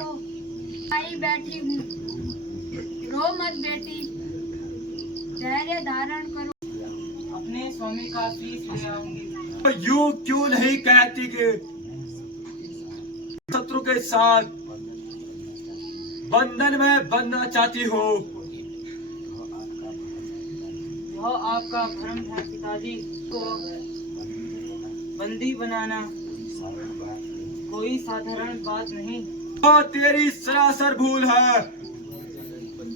देखो, आई बैठी हूँ। रो मत बेटी, धैर्य धारण करो। अपने स्वामी का शीश ले आऊंगी। तो यूं क्यों नहीं कहती कि शत्रु के साथ बंधन में बनना चाहती हो? यह आपका भ्रम है पिताजी। को बंदी बनाना कोई साधारण बात नहीं। वो तेरी सरासर भूल है।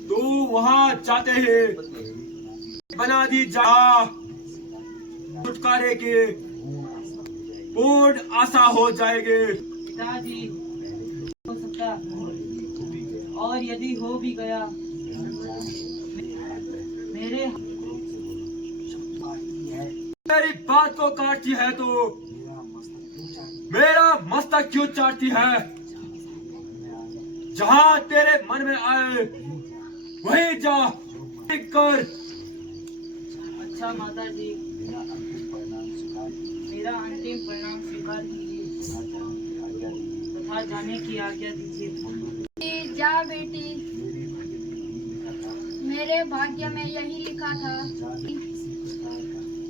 तू वहां जाते ही बना दी जा छुटकारे की पूर्ण आशा हो जाएगी। पिताजी, हो सकता, और यदि हो भी गया, मेरे मेरी बात को काटती है तो मेरा मस्तक क्यों चाटती है? जहां तेरे मन में आए वहीं जा कर। अच्छा माता जी, मेरा अंतिम परिणाम स्वीकार कीजिए तथा जाने की आज्ञा दीजिए। जा बेटी, मेरे भाग्य में यही लिखा था,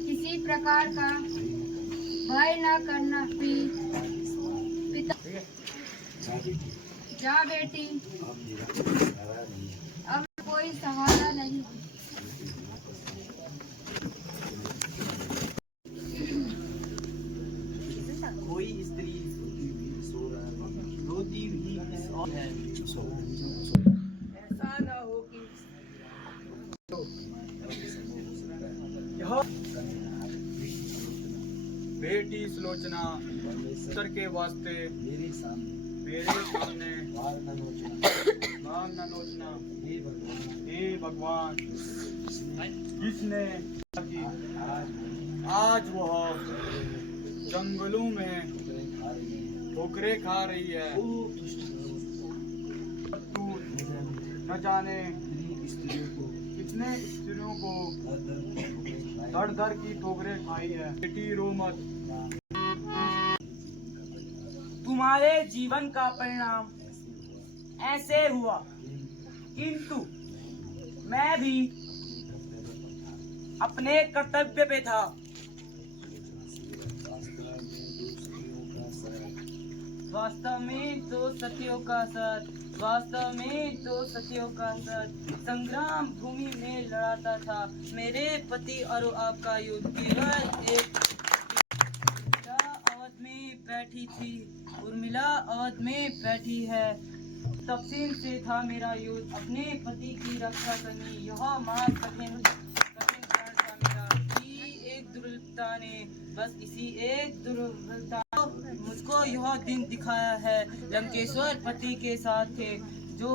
किसी प्रकार का भय न करना। पिता, जा बेटी, अब कोई सहारा नहीं। कोई स्त्री रोती भी इस और है। ऐसा न हो कि बेटी सुलोचना उत्तर के वास्ते मेरे सामने मार न नोचना। हे भगवान, जिसने आज वह जंगलों में ठोकरें खा रही है, तू न जाने कितने स्त्रियों को दर दर की ठोकरें खाई है। बेटी रो मत। तुम्हारे जीवन का परिणाम ऐसे हुआ, किंतु मैं भी अपने कर्तव्य पे था। वास्तव में तो सत्यों का सत, वास्तव में तो सत्यों का सत संग्राम भूमि में लड़ाता था। मेरे पति और आपका युद्ध केवल एक अवध में बैठी थी, उर्मिला अवध में बैठी है। तफसील से था मेरा युद्ध, अपने पति की रक्षा करनी, यह महा कठिन कारण था मेरा। एक दुर्बलता ने, बस इसी एक दुर्बलता मुझको यह दिन दिखाया है। लंकेश्वर पति के साथ थे, जो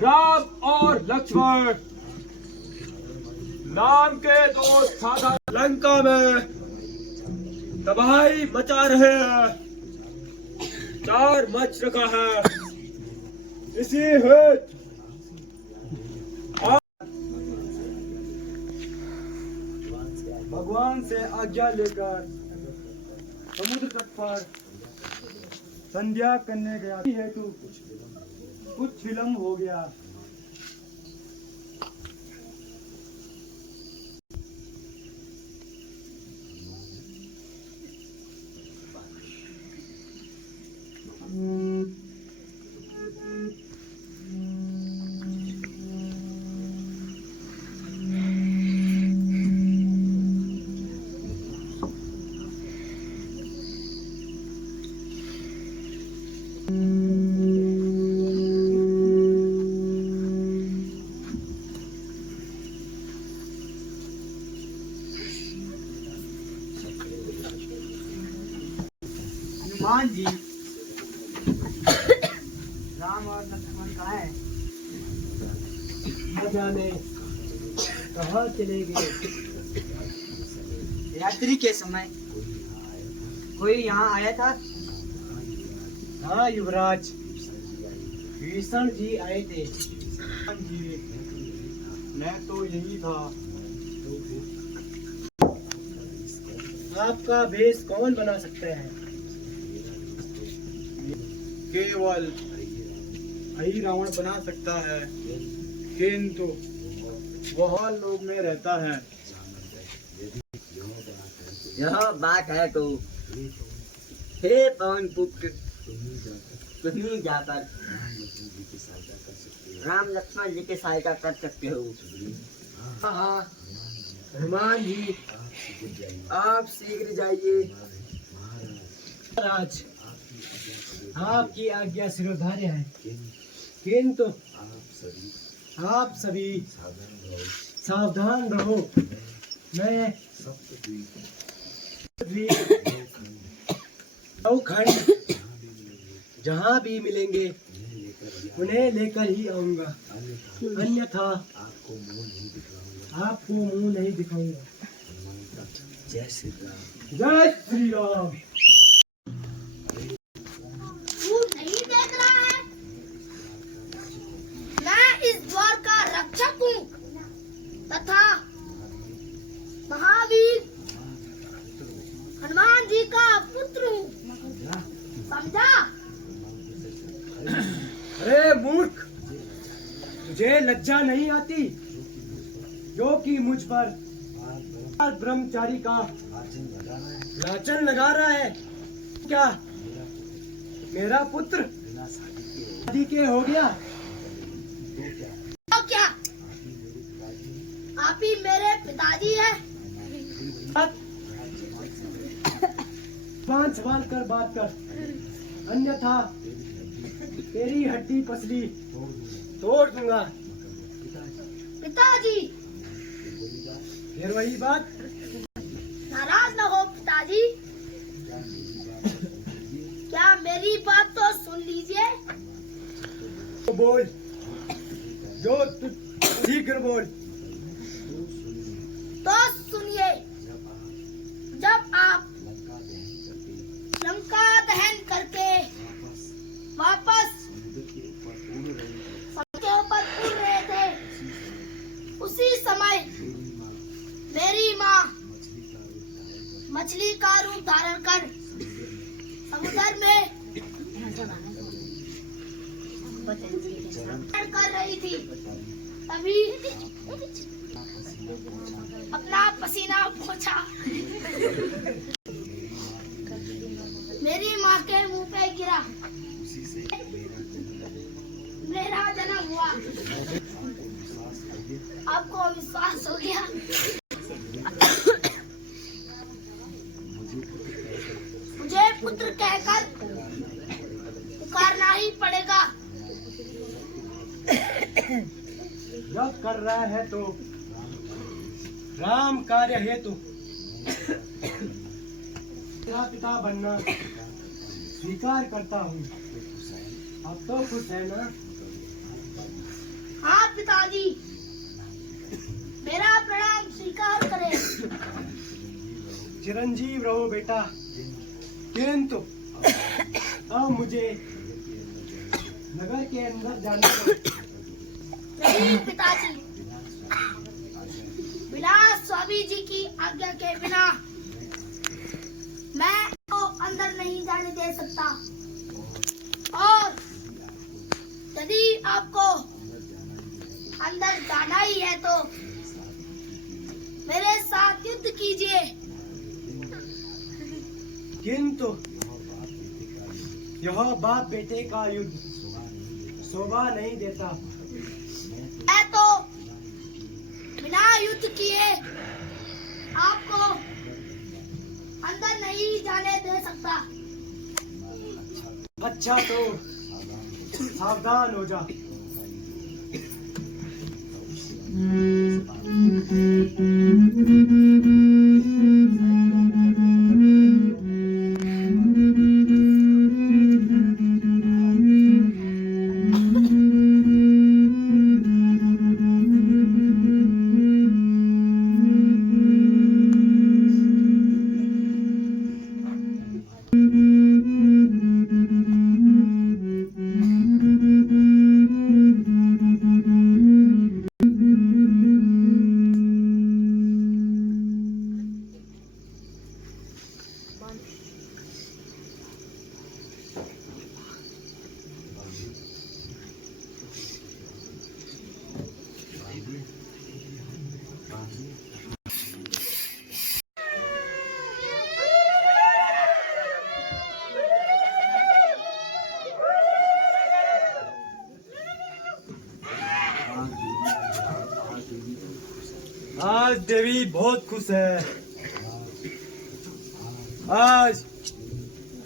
राम और लक्ष्मण नाम के दो साधा लंका में तबाही मचा रहे हैं। चार मच रखा है। इसी हेतु भगवान से आज्ञा लेकर समुद्र तट पर संध्या करने गया हेतु कुछ विलम्ब हो गया। हनुमान जी, राम और लक्ष्मण कहाँ है? न जाने कहाँ चले गए। रात्रि के समय कोई यहाँ आया था? हाँ युवराज, भीषण जी आए थे। हाँ जी, मैं तो यही था। आपका भेष कौन बना सकते हैं? केवल ही रावण बना सकता है, किंतु वह लोग में रहता है। यह बात है तो हे पवन पुत्र, तुम्हें जाकर राम लक्ष्मण जी की सहायता कर सकते हो। हाँ हनुमान जी, आप शीघ्र जाइए। महाराज, आपकी आज्ञा सिरोधार्य है, किंतु आप सभी सावधान रहो। मैं खंड जहाँ भी मिलेंगे उन्हें लेकर ही आऊंगा, अन्यथा आपको मुंह नहीं दिखाऊंगा। जय श्री राम। जय श्री राम। तू नहीं देख रहा है? मैं इस द्वार का रक्षक हूँ तथा महावीर हनुमान जी का पुत्र हूँ, समझा? अरे मूर्ख, तुझे लज्जा नहीं आती जो कि मुझ पर ब्रह्मचारी का लांछन लगा रहा है? क्या मेरा पुत्र शादी के हो गया? तो क्या आप ही मेरे पिताजी हैं? 5 सवाल कर बात कर, अन्यथा तेरी हड्डी पसली तोड़ दूंगा। पिताजी, फिर वही बात। नाराज न हो पिताजी, क्या मेरी बात तो सुन लीजिए। तो बोल, जो तू शीघ्र बोल। तो सुनिए, जब आप लंका दहन करके वापस समुद्र के ऊपर उड़ रहे थे, उसी समय मेरी माँ मछली का रूप धारण कर समुद्र में कर रही थी, तभी अपना पसीना पोंछा। मेरी माँ के मुंह पे गिरा, मेरा जन्म हुआ। आपको विश्वास हो गया? मुझे पुत्र कहकर पुकारना ही पड़ेगा। जब कर रहा है तो राम कार्य हेतु तेरा पिता बनना स्वीकार करता हूँ। अब तो खुश है ना? हाँ पिताजी, मेरा प्रणाम स्वीकार करें। चिरंजीव रहो बेटा, किंतु अब मुझे नगर के अंदर जाना पड़ेगा। नहीं पिताजी, बिना स्वामी जी की आज्ञा के बिना मैं तो अंदर नहीं जाने दे सकता। और यदि आपको अंदर जाना ही है तो मेरे साथ युद्ध कीजिए। किंतु यह बाप बेटे का युद्ध शोभा नहीं देता। मैं तो बिना युद्ध किए आपको अंदर नहीं जाने दे सकता। अच्छा तो सावधान हो जा। आज देवी बहुत खुश है। आज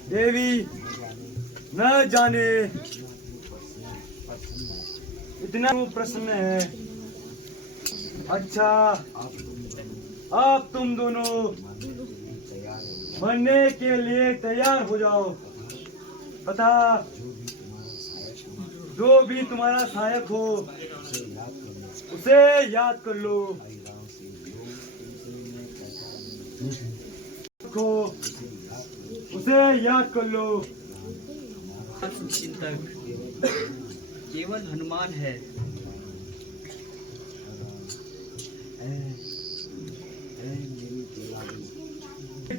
देवी न जाने इतना प्रसन्न है। अच्छा, अब तुम दोनों मरने के लिए तैयार हो जाओ तथा जो भी तुम्हारा सहायक हो उसे याद कर लो। उसे याद कर लो। चिंतक केवल हनुमान है।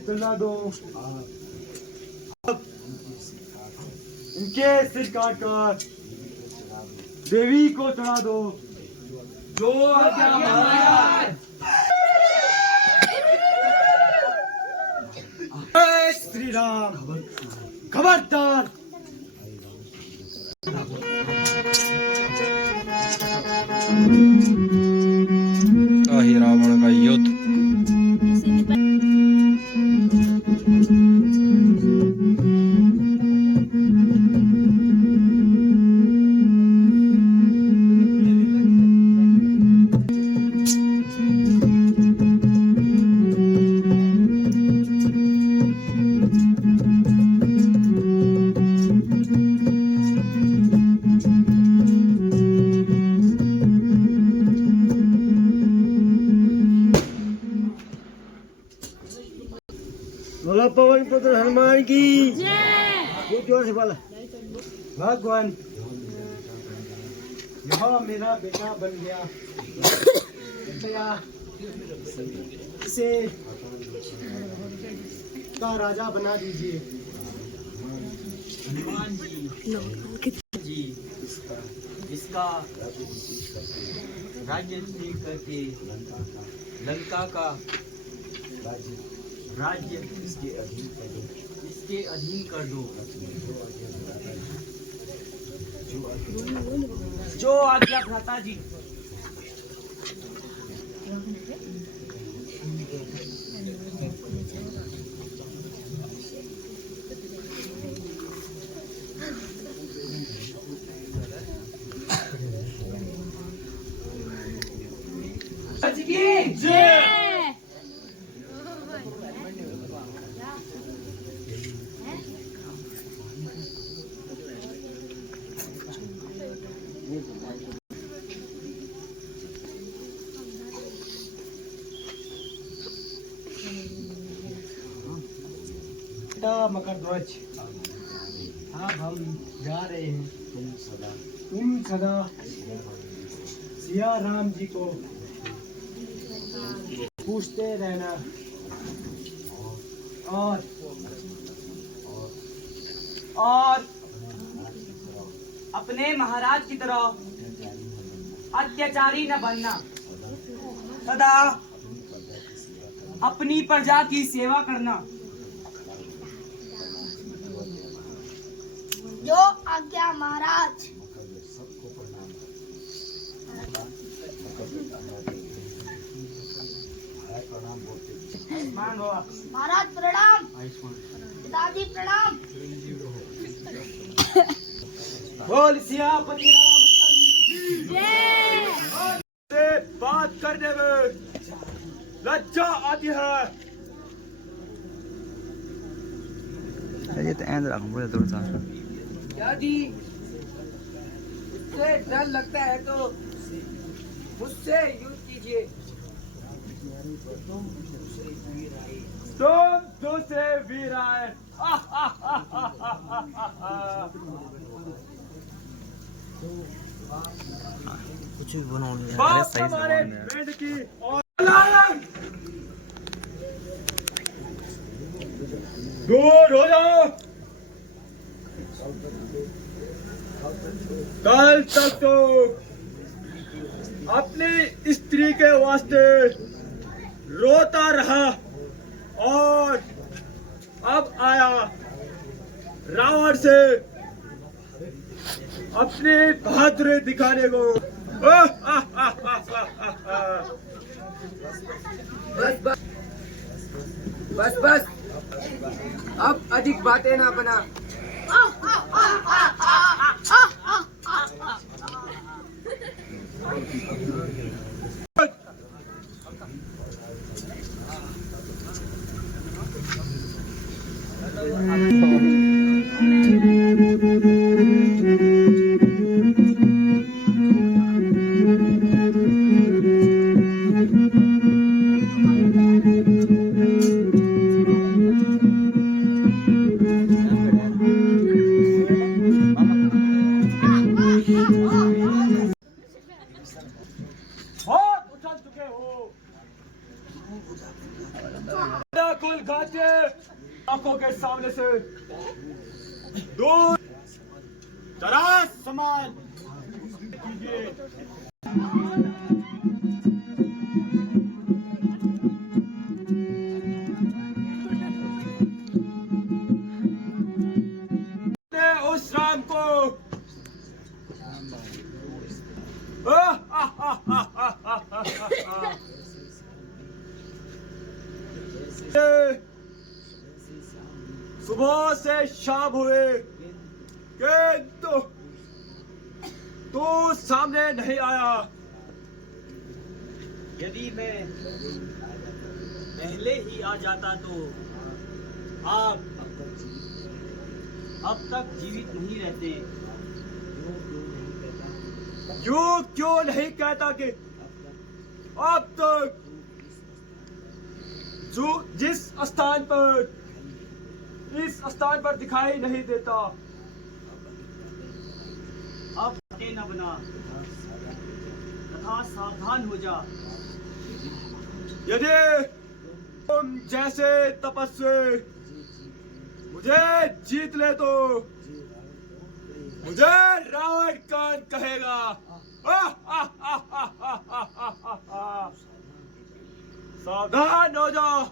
चला दो। अब इनके सिर काट कर देवी को चढ़ा दो। जो आज्ञा महाराज। जय श्री राम। खबरदार। रावण का युद्ध। बोला पवन पुत्र हनुमान की जय। जोर से बोला। भगवान, यह मेरा बेटा बन गया। कृपया इसे का राजा बना दीजिए। हनुमान जी इसका राज्य करके लंका का राज्य इसके अधीन कर दो। जो आज्ञा भ्राता जी। मकर ध्वज, अब हम जा रहे हैं। तुम सदा सिया राम जी को पूछते रहना और अपने महाराज की तरह अत्याचारी न बनना। सदा अपनी प्रजा की सेवा करना। जो आज्ञा महाराज। महाराज प्रणाम। पिताजी प्रणाम। बोल सियापति रामचंद्र की जय। से बात करने में लज्जा आती है। ये तो ऐंड रखो बोले थोड़ा सा। क्या जी, इससे डर लगता है तो मुझसे युद्ध कीजिए। तुम दूसरे वीर आए। कुछ भी बनाओ बाप हमारे पेड़ की और लायन दूर हो जाओ। कल तक तो अपनी स्त्री के वास्ते रोता रहा और अब आया रावण से अपनी बहादुरी दिखाने को। बस बस, अब अधिक बातें ना बना। बहुत उछल चुके हो, कुल घाटे आंखों के सामने से दूर जरा समान कीजिए। उस राम को सुबह से शाम हुए किंतु तू सामने नहीं आया। यदि मैं पहले ही आ जाता तो आप अब तक जीवित नहीं रहते। यूं क्यों नहीं कहता कि अब तक जो जिस स्थान पर इस स्थान पर दिखाई नहीं देता। अब बातें न बना तथा सावधान हो जा। यदि तुम जैसे तपस्वी मुझे जीत ले तो मुझे रावण कौन कहेगा। सावधान हो जाओ।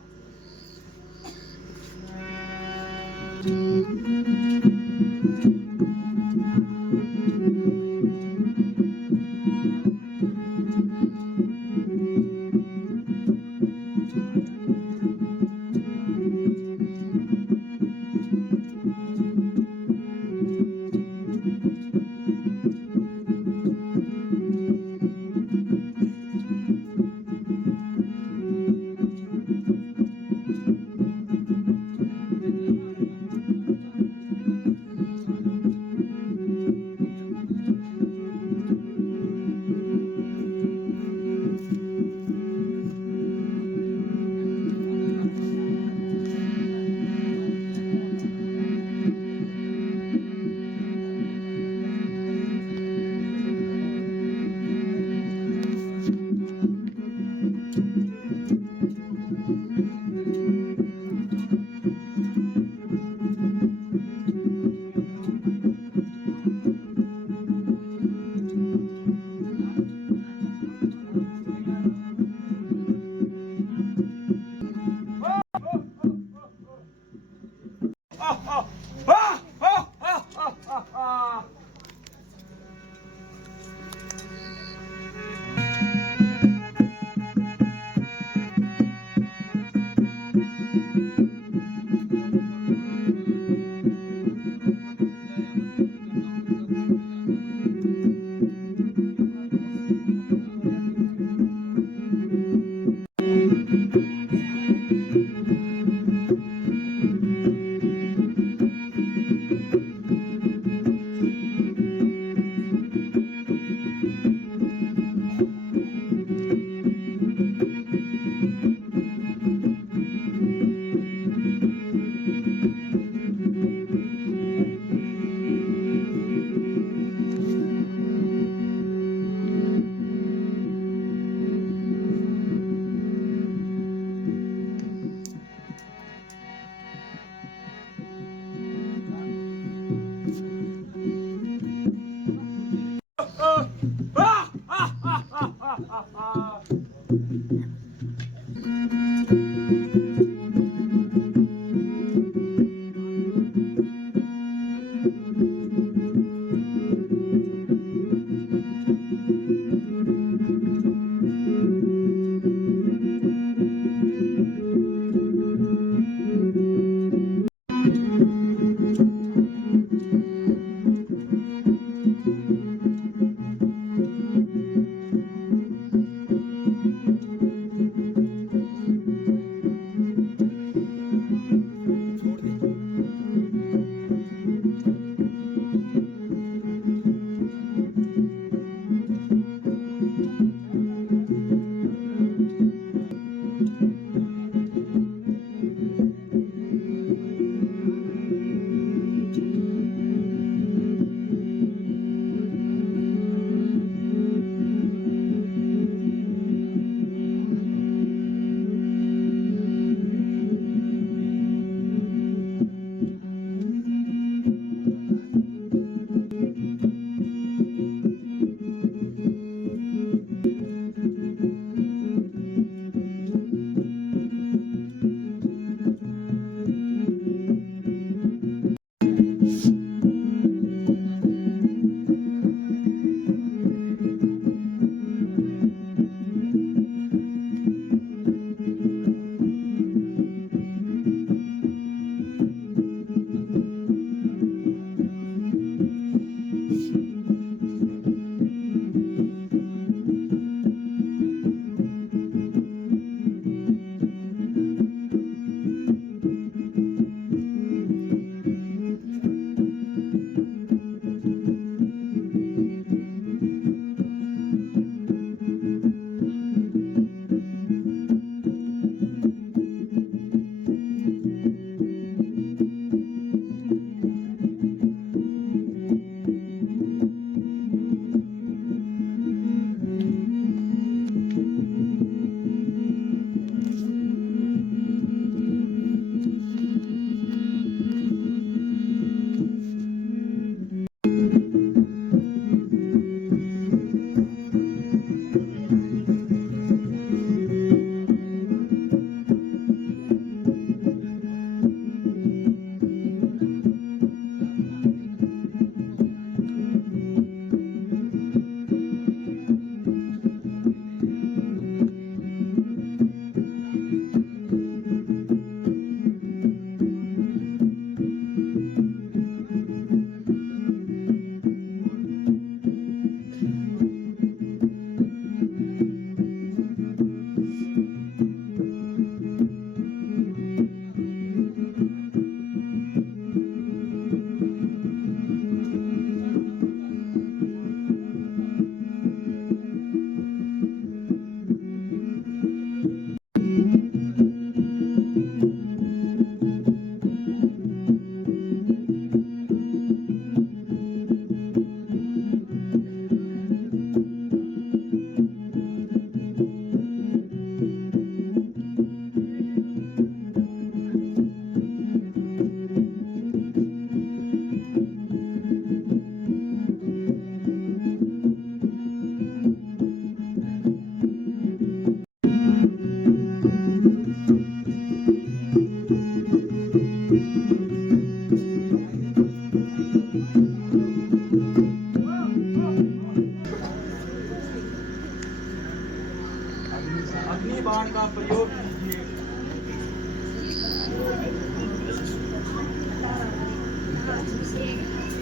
सहयोग कीजिए।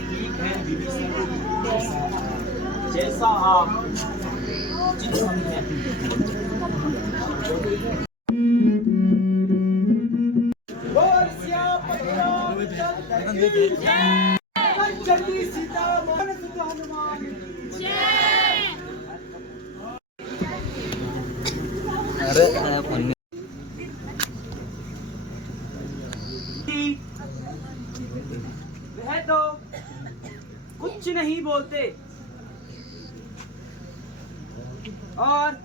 ठीक है विभीषण, जैसा आप उचित अरे फोन वह तो कुछ नहीं बोलते और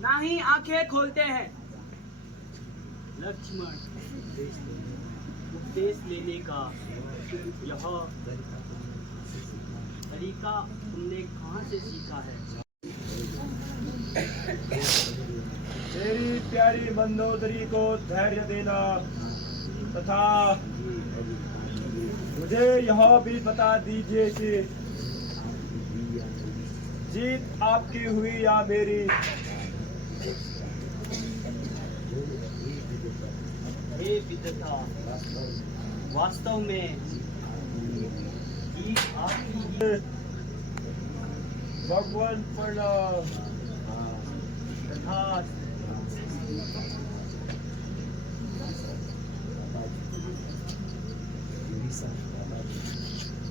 ना ही आंखें खोलते हैं। लक्ष्मण, उपदेश लेने का यह तरीका तुमने कहाँ से सीखा है? मेरी प्यारी मंदोदरी को धैर्य देना तथा मुझे यह भी बता दीजिए कि जीत आपकी हुई या मेरी। हे विधाता, वास्तव में जीत आपकी ही। भगवान प्रणाम। तथा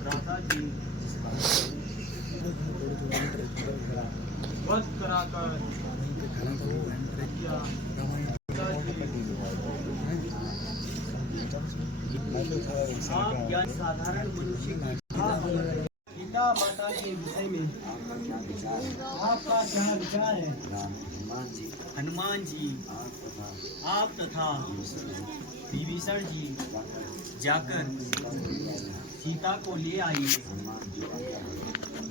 राधा जी वध कराकर आप या साधारण मनुष्य की पिता माता के विषय में आपका क्या विचार है? हनुमान जी, आप तथा विभीषण जी जाकर सीता को ले आइए।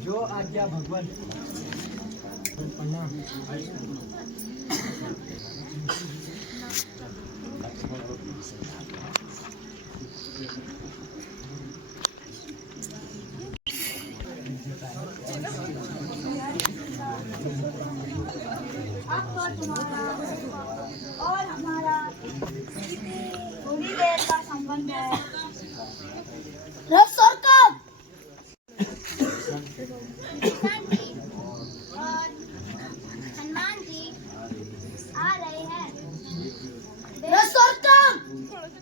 जो आज्ञा भगवान। आपका तुम्हारा और हमारा थोड़ी देर का संबंध है। रस और कब और हनुमान जी आ रहे हैं। रस और कब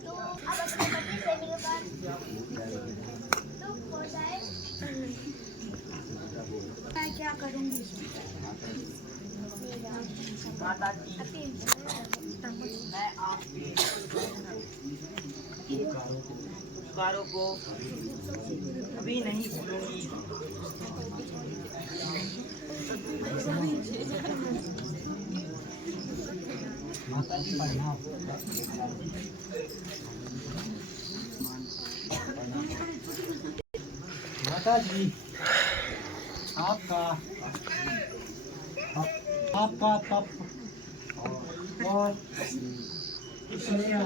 तो अब अपने पति से मिलकर दुख हो जाए। मैं क्या करूंगी? माता जी, मैं आपके उपकारों को कभी नहीं भूलूंगी। माता जी, आपका तप और स्नेह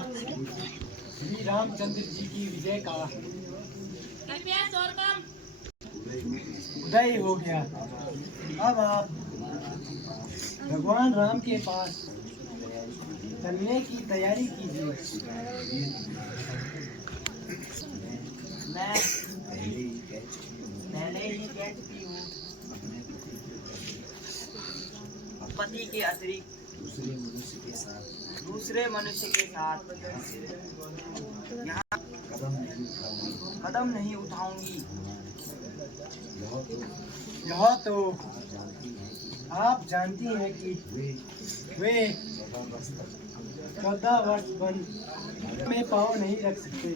श्री रामचंद्र जी की विजय का उदय हो गया। अब आप भगवान राम के पास चलने की तैयारी कीजिए। मैं पहले ही कह चुकी हूँ, पति के अतिरिक्त दूसरे मनुष्य के साथ यहाँ कदम नहीं उठाऊंगी। यह तो आप जानती हैं कि वे 14 वर्ष वन में पाँव नहीं रख सकते।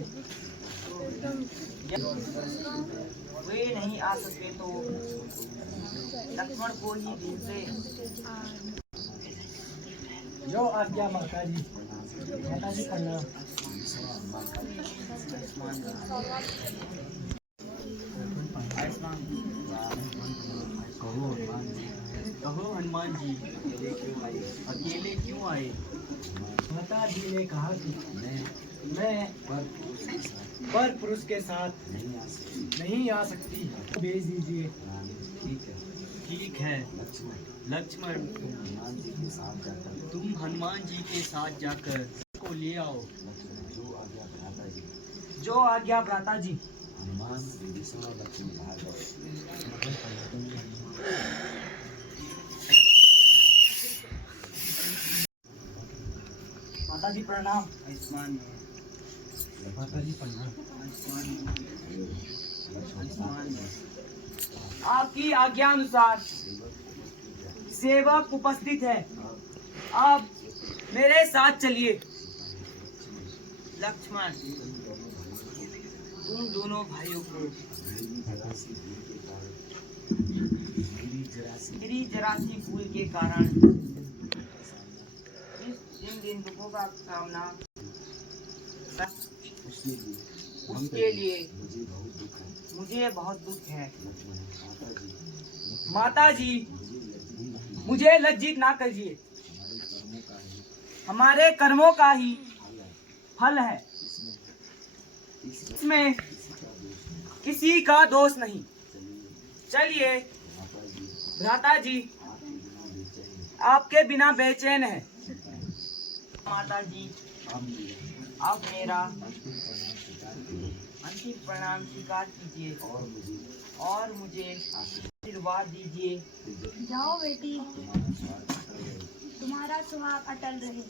वे नहीं आ सके तो लक्ष्मण को ही ढूंढते। जो आज्ञा माता जी। माता जी प्रणाम। कहो हनुमान जी, अकेले क्यों आए? माता जी ने कहा कि मैं पर पुरुष के साथ नहीं आ सकती। भेज दीजिए। ठीक है लक्ष्मण तुम हनुमान जी के साथ जाकर को ले आओ। जो आज्ञा भ्राता जी। माता जी प्रणाम। आयुष्मान माता जी प्रणाम। आपकी आज्ञा अनुसार सेवक उपस्थित है, आप मेरे साथ चलिए। लक्ष्मण तुम दोनों भाइयों को गिरी जरासी फूल के कारण जिन जिन दुखों का सामना उसके लिए मुझे बहुत दुख है। माता जी मुझे लज्जित ना कीजिए, हमारे कर्मों का ही फल है, इसमें किसी का दोष नहीं। चलिए भ्राता जी आपके बिना बेचैन है। माता जी अब मेरा अंतिम प्रणाम स्वीकार कीजिए और मुझे आशीर्वाद दीजिए। जाओ बेटी, तुम्हारा सुहाग अटल रहे।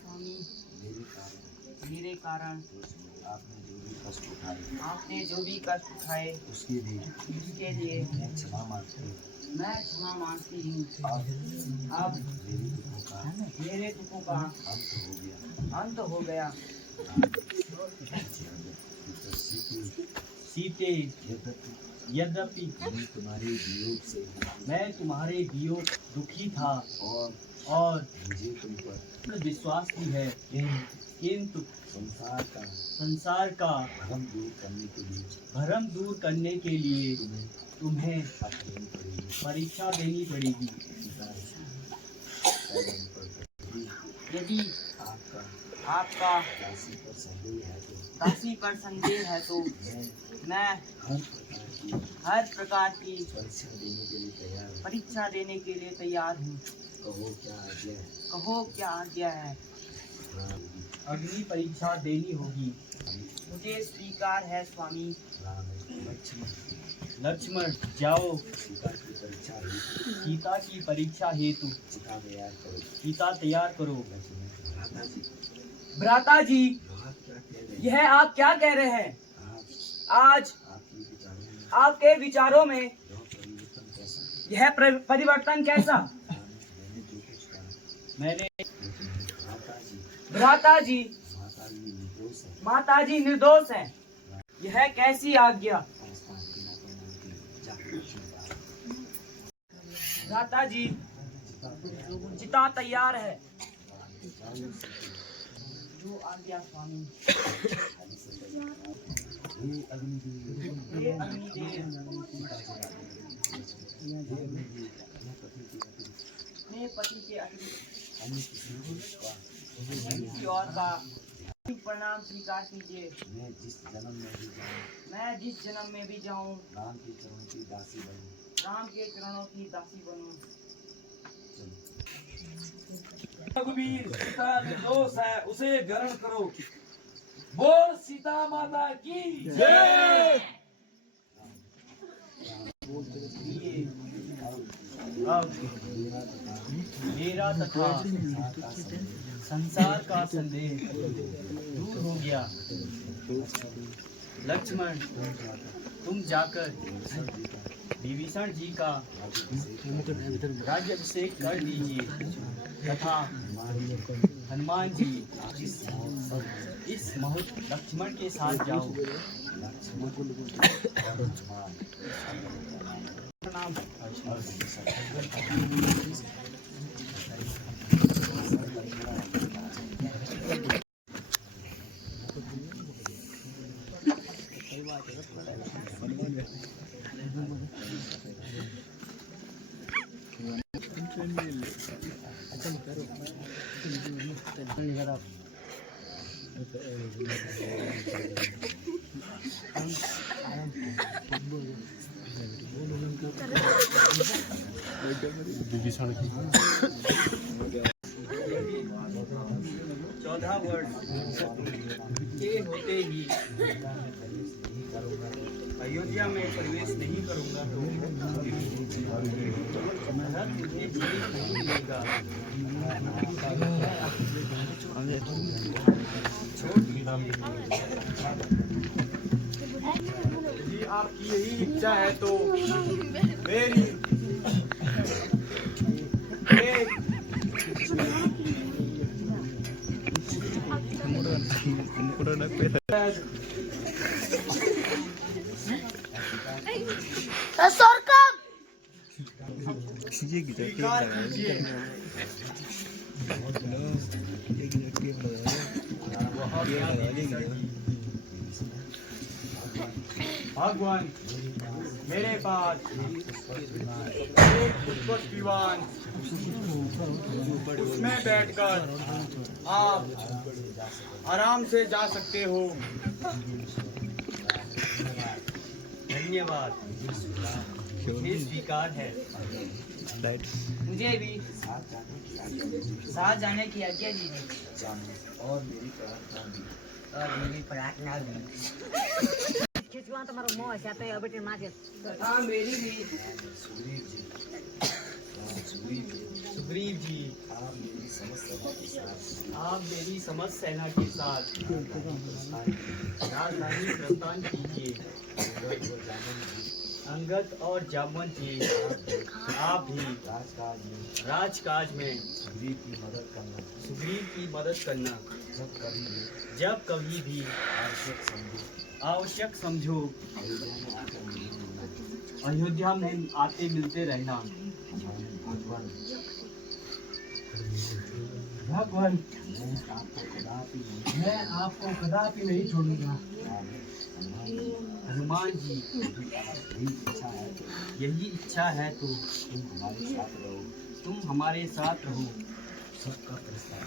स्वामी मेरे कारण आपने जो भी कष्ट उठाए उसके लिए मैं क्षमा मांगती हूँ। अब मेरे दुखों का अंत हो गया। सीते यद्यपि मैं तुम्हारे वियोग दुखी था और मुझे तुम पर विश्वास भी है, किंतु संसार का भ्रम दूर करने के लिए तुम्हें परीक्षा देनी पड़ेगी। यदि आपका काशी पर संदेह है तो मैं हर प्रकार की परीक्षा देने के लिए तैयार हूँ। कहो क्या आज्ञा है। अग्नि परीक्षा देनी होगी। मुझे स्वीकार है स्वामी। लक्ष्मण जाओ सीता की परीक्षा हेतु सीता तैयार करो। भ्राता जी यह आप क्या कह रहे हैं? आज आपके विचारों में यह परिवर्तन कैसा? मैंने भ्राता जी माता जी निर्दोष हैं, यह कैसी आज्ञा? भ्राता जी चिता तैयार है। जो आज्ञा स्वामी। हे अग्निदेव, अपने पति के अतिरिक्त किसी और का प्रणाम स्वीकार कीजिए। मैं जिस जन्म में भी जाऊं राम के चरणों की दासी बनूं। रघुवीर सीता निर्दोष है, उसे ग्रहण करो। बोल सीता माता की जय। अब मेरा तथा संसार का संदेह दूर हो गया। लक्ष्मण तुम जाकर विभीषण जी का राज्याभिषेक कर दीजिए तथा हनुमान जी इस मुहूर्त लक्ष्मण के साथ जाओ। प्रणाम। चौदह वर्ष के होते ही अयोध्या में प्रवेश नहीं करूंगा तो भारत मुझे जीवित नहीं मिलेगा। यदि आपकी यही इच्छा है तो मेरी ससुर कब स्वीकार कीजिए। भगवान मेरे पास एक पुष्पक दीवान, उसमें बैठकर आप आराम से जा सकते हो। धन्यवाद, ये स्वीकार है। मुझे भी साथ जाने की आज्ञा दीजिए। और मेरी प्रार्थना भी तथा मेरी भी। सुग्रीव जी, आप मेरी समस्त सेना के साथ राजधानी प्रस्थान कीजिए। अंगद और जामवंत जी, आप भी राजकाज में सुग्रीव की मदद करना। जब कभी भी आवश्यक समझो अयोध्या में आते मिलते रहना। भगवान मैं आपको कदापि नहीं छोड़ूंगा। हनुमान जी, यही इच्छा है तो तुम हमारे साथ रहो। सबका प्रस्ताव